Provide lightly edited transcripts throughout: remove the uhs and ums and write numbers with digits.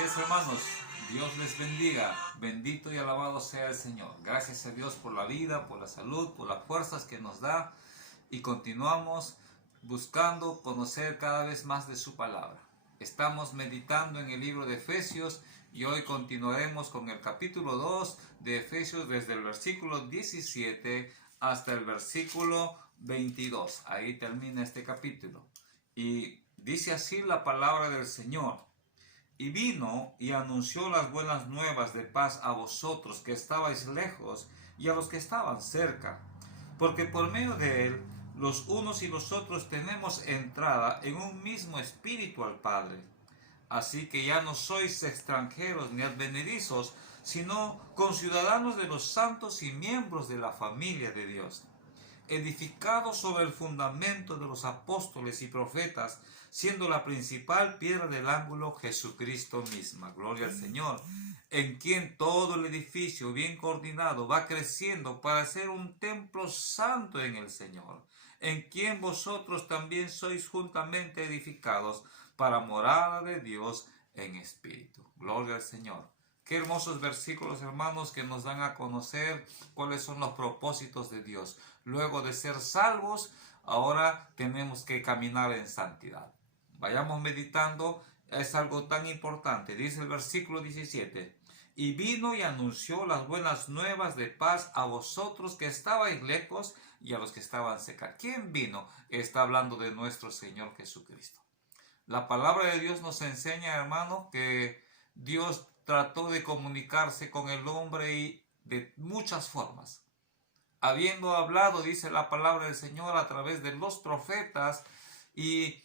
Así es, hermanos. Dios les bendiga. Bendito y alabado sea el Señor. Gracias a Dios por la vida, por la salud, por las fuerzas que nos da. Y continuamos buscando conocer cada vez más de su palabra. Estamos meditando en el libro de Efesios y hoy continuaremos con el capítulo 2 de Efesios desde el versículo 17 hasta el versículo 22. Ahí termina este capítulo. Y dice así la palabra del Señor. Y vino y anunció las buenas nuevas de paz a vosotros que estabais lejos y a los que estaban cerca, porque por medio de él los unos y los otros tenemos entrada en un mismo espíritu al Padre. Así que ya no sois extranjeros ni advenedizos, sino conciudadanos de los santos y miembros de la familia de Dios, edificados sobre el fundamento de los apóstoles y profetas, siendo la principal piedra del ángulo Jesucristo misma. Gloria al Señor, en quien todo el edificio bien coordinado va creciendo para ser un templo santo en el Señor, en quien vosotros también sois juntamente edificados para morada de Dios en espíritu. Gloria al Señor. Qué hermosos versículos, hermanos, que nos dan a conocer cuáles son los propósitos de Dios. Luego de ser salvos, ahora tenemos que caminar en santidad. Vayamos meditando, es algo tan importante. Dice el versículo 17. Y vino y anunció las buenas nuevas de paz a vosotros que estabais lejos y a los que estaban cerca. ¿Quién vino? Está hablando de nuestro Señor Jesucristo. La palabra de Dios nos enseña, hermano, que Dios trató de comunicarse con el hombre y de muchas formas. Habiendo hablado, dice la palabra del Señor, a través de los profetas, y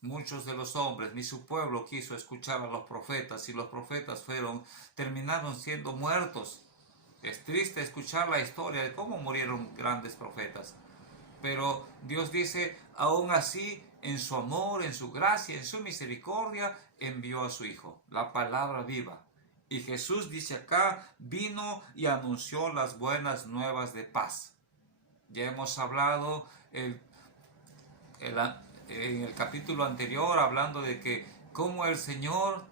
muchos de los hombres, ni su pueblo quiso escuchar a los profetas, y los profetas terminaron siendo muertos. Es triste escuchar la historia de cómo murieron grandes profetas. Pero Dios dice, aún así, en su amor, en su gracia, en su misericordia, envió a su Hijo, la palabra viva. Y Jesús dice acá, vino y anunció las buenas nuevas de paz. Ya hemos hablado en el capítulo anterior, hablando de que cómo el Señor,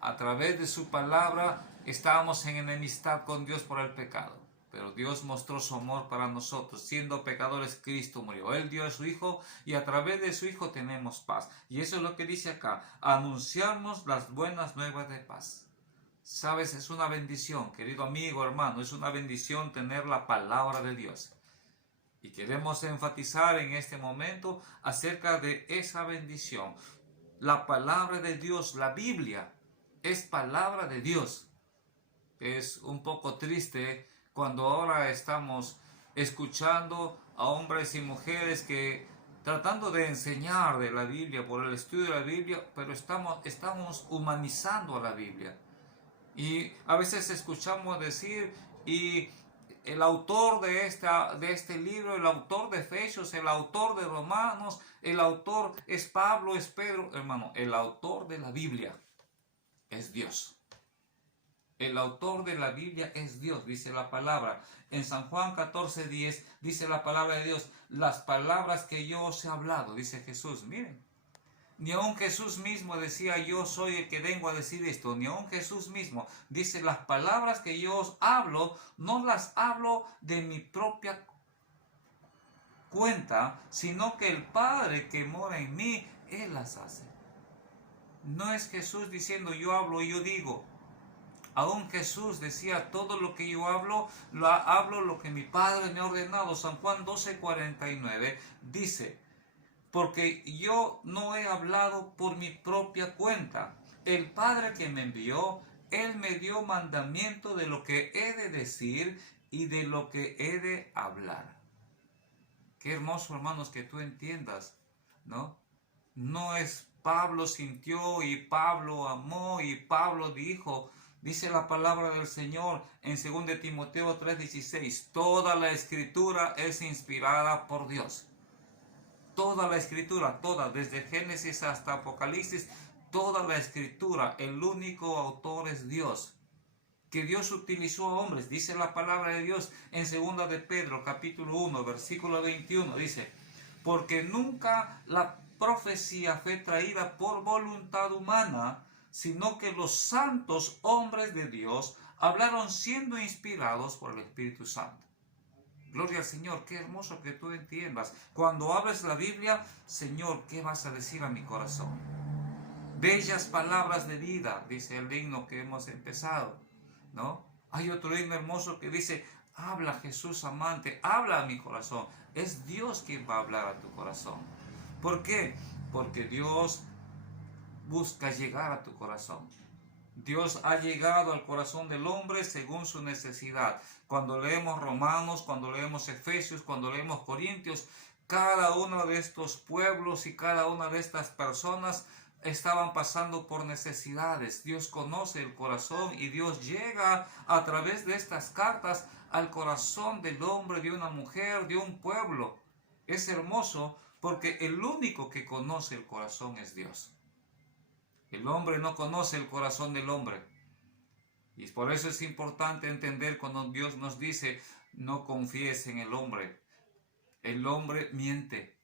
a través de su palabra, estábamos en enemistad con Dios por el pecado. Pero Dios mostró su amor para nosotros. Siendo pecadores, Cristo murió. Él dio a su Hijo y a través de su Hijo tenemos paz. Y eso es lo que dice acá. Anunciamos las buenas nuevas de paz. Sabes, es una bendición, querido amigo, hermano. Es una bendición tener la palabra de Dios. Y queremos enfatizar en este momento acerca de esa bendición. La palabra de Dios, la Biblia, es palabra de Dios. Es un poco triste cuando ahora estamos escuchando a hombres y mujeres que tratando de enseñar de la Biblia por el estudio de la Biblia, pero estamos humanizando a la Biblia. Y a veces escuchamos decir, y el autor de este libro, el autor de Efesios, el autor de Romanos, el autor es Pablo, es Pedro. Hermano, el autor de la Biblia es Dios. El autor de la Biblia es Dios, dice la palabra. En San Juan 14:10 dice la palabra de Dios, las palabras que yo os he hablado, dice Jesús. Miren, ni aun Jesús mismo decía, yo soy el que vengo a decir esto. Ni aun Jesús mismo dice, las palabras que yo os hablo, no las hablo de mi propia cuenta, sino que el Padre que mora en mí, Él las hace. No es Jesús diciendo, yo hablo y yo digo. Aún Jesús decía, todo lo que yo hablo lo que mi Padre me ha ordenado. San Juan 12:49 dice, porque yo no he hablado por mi propia cuenta. El Padre que me envió, Él me dio mandamiento de lo que he de decir y de lo que he de hablar. Qué hermoso, hermanos, que tú entiendas, ¿no? No es Pablo sintió y Pablo amó y Pablo dijo. Dice la palabra del Señor en 2 Timoteo 3:16, toda la escritura es inspirada por Dios. Toda la escritura, toda, desde Génesis hasta Apocalipsis, toda la escritura, el único autor es Dios. Que Dios utilizó a hombres, dice la palabra de Dios en 2 de Pedro, capítulo 1, versículo 21, dice, porque nunca la profecía fue traída por voluntad humana, sino que los santos hombres de Dios hablaron siendo inspirados por el Espíritu Santo. Gloria al Señor, qué hermoso que tú entiendas. Cuando abres la Biblia, Señor, ¿qué vas a decir a mi corazón? Bellas palabras de vida, dice el himno que hemos empezado, ¿no? Hay otro himno hermoso que dice, habla Jesús amante, habla a mi corazón. Es Dios quien va a hablar a tu corazón. ¿Por qué? Porque Dios busca llegar a tu corazón. Dios ha llegado al corazón del hombre según su necesidad. Cuando leemos Romanos, cuando leemos Efesios, cuando leemos Corintios, cada uno de estos pueblos y cada una de estas personas estaban pasando por necesidades. Dios conoce el corazón y Dios llega a través de estas cartas al corazón del hombre, de una mujer, de un pueblo. Es hermoso porque el único que conoce el corazón es Dios. El hombre no conoce el corazón del hombre. Y por eso es importante entender cuando Dios nos dice, no confíes en el hombre. El hombre miente.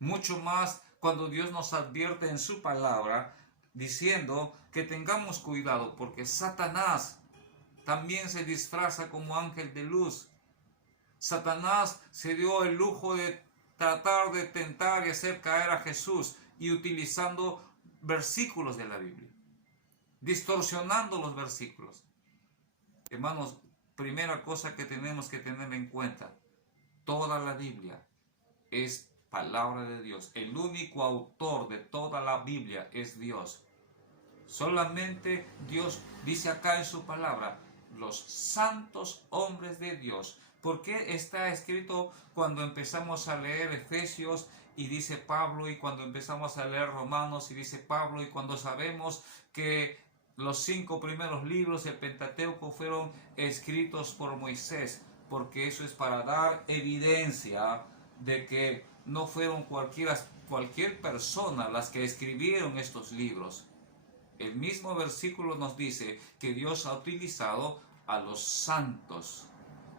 Mucho más cuando Dios nos advierte en su palabra, diciendo que tengamos cuidado, porque Satanás también se disfraza como ángel de luz. Satanás se dio el lujo de tratar de tentar y hacer caer a Jesús y utilizando versículos de la Biblia, distorsionando los versículos. Hermanos, primera cosa que tenemos que tener en cuenta, toda la Biblia es palabra de Dios. El único autor de toda la Biblia es Dios. Solamente Dios dice acá en su palabra, los santos hombres de Dios. ¿Por qué está escrito cuando empezamos a leer Efesios y dice Pablo, y cuando empezamos a leer Romanos y dice Pablo, y cuando sabemos que los 5 primeros libros del Pentateuco fueron escritos por Moisés? Porque eso es para dar evidencia de que no fueron cualquier persona las que escribieron estos libros. El mismo versículo nos dice que Dios ha utilizado a los santos,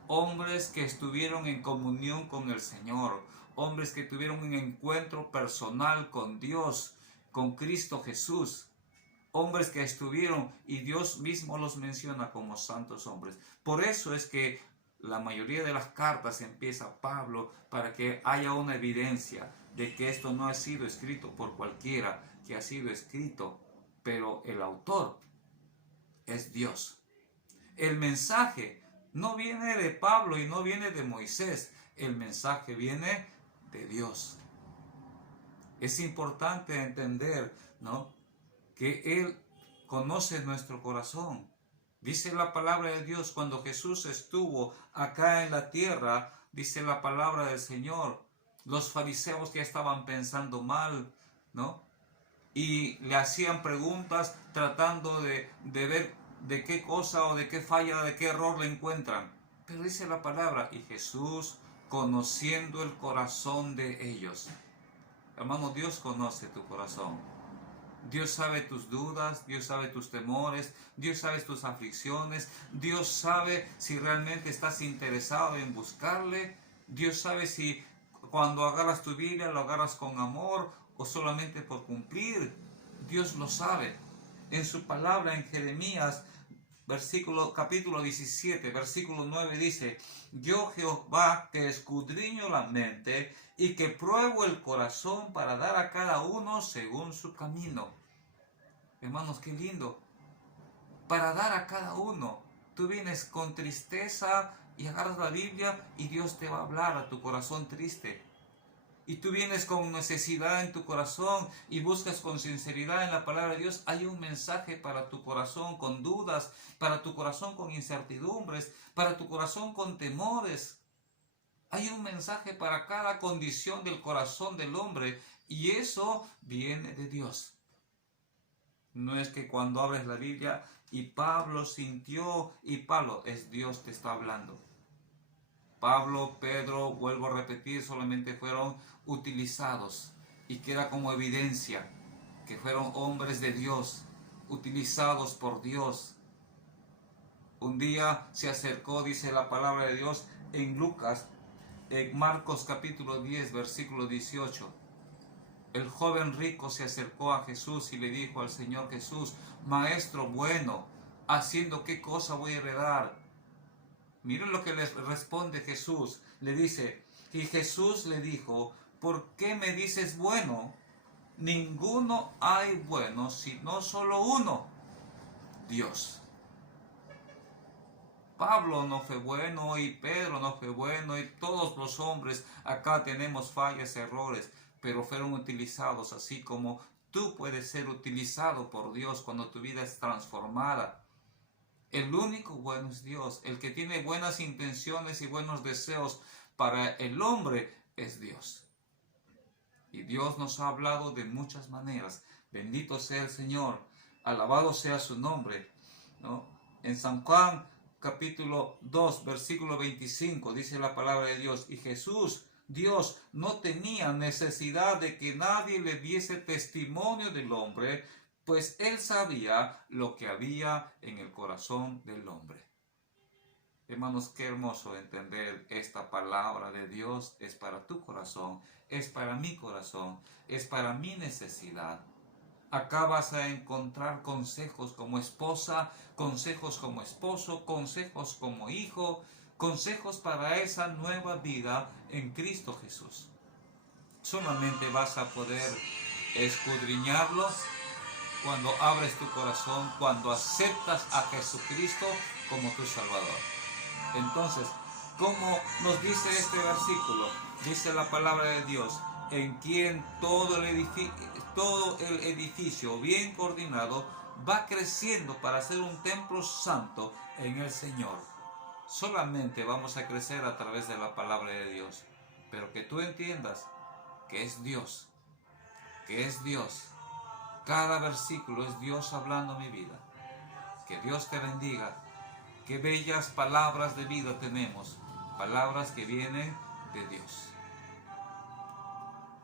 hombres que estuvieron en comunión con el Señor, hombres que tuvieron un encuentro personal con Dios, con Cristo Jesús, hombres que estuvieron, y Dios mismo los menciona como santos hombres. Por eso es que la mayoría de las cartas empieza Pablo para que haya una evidencia de que esto no ha sido escrito por cualquiera, que ha sido escrito, pero el autor es Dios. El mensaje no viene de Pablo y no viene de Moisés, el mensaje viene de Dios. Es importante entender, ¿no?, que Él conoce nuestro corazón. Dice la palabra de Dios, cuando Jesús estuvo acá en la tierra, dice la palabra del Señor, los fariseos ya estaban pensando mal, ¿no? Y le hacían preguntas tratando de ver de qué cosa o de qué falla, de qué error le encuentran. Pero dice la palabra, y Jesús, conociendo el corazón de ellos. Hermano, Dios conoce tu corazón. Dios sabe tus dudas, Dios sabe tus temores, Dios sabe tus aflicciones, Dios sabe si realmente estás interesado en buscarle, Dios sabe si cuando agarras tu Biblia lo agarras con amor o solamente por cumplir. Dios lo sabe. En su palabra en Jeremías, capítulo 17, versículo 9 dice, yo Jehová que escudriño la mente y que pruebo el corazón para dar a cada uno según su camino. Hermanos, qué lindo. Para dar a cada uno. Tú vienes con tristeza y agarras la Biblia y Dios te va a hablar a tu corazón triste. Y tú vienes con necesidad en tu corazón y buscas con sinceridad en la palabra de Dios, hay un mensaje para tu corazón con dudas, para tu corazón con incertidumbres, para tu corazón con temores. Hay un mensaje para cada condición del corazón del hombre y eso viene de Dios. No es que cuando abres la Biblia y Pablo sintió y Pablo, es Dios te está hablando. Pablo, Pedro, vuelvo a repetir, solamente fueron utilizados y queda como evidencia que fueron hombres de Dios, utilizados por Dios. Un día se acercó, dice la palabra de Dios en Lucas, en Marcos capítulo 10, versículo 18. El joven rico se acercó a Jesús y le dijo al Señor Jesús: Maestro bueno, ¿haciendo qué cosa voy a heredar? Miren lo que les responde Jesús. Le dice, y Jesús le dijo: ¿por qué me dices bueno? Ninguno hay bueno, sino solo uno, Dios. Pablo no fue bueno, y Pedro no fue bueno, y todos los hombres acá tenemos fallas, errores, pero fueron utilizados así como tú puedes ser utilizado por Dios cuando tu vida es transformada. El único bueno es Dios. El que tiene buenas intenciones y buenos deseos para el hombre es Dios. Y Dios nos ha hablado de muchas maneras. Bendito sea el Señor, alabado sea su nombre, ¿no? En San Juan capítulo 2, versículo 25, dice la palabra de Dios: y Jesús, Dios, no tenía necesidad de que nadie le diese testimonio del hombre, pues él sabía lo que había en el corazón del hombre. Hermanos, qué hermoso entender esta palabra de Dios. Es para tu corazón, es para mi corazón, es para mi necesidad. Acá vas a encontrar consejos como esposa, consejos como esposo, consejos como hijo, consejos para esa nueva vida en Cristo Jesús. Solamente vas a poder escudriñarlo cuando abres tu corazón, cuando aceptas a Jesucristo como tu Salvador. Entonces, ¿cómo nos dice este versículo? Dice la palabra de Dios: en quien todo el edificio bien coordinado va creciendo para ser un templo santo en el Señor. Solamente vamos a crecer a través de la palabra de Dios, pero que tú entiendas que es Dios, que es Dios. Cada versículo es Dios hablando mi vida. Que Dios te bendiga. Qué bellas palabras de vida tenemos, palabras que vienen de Dios.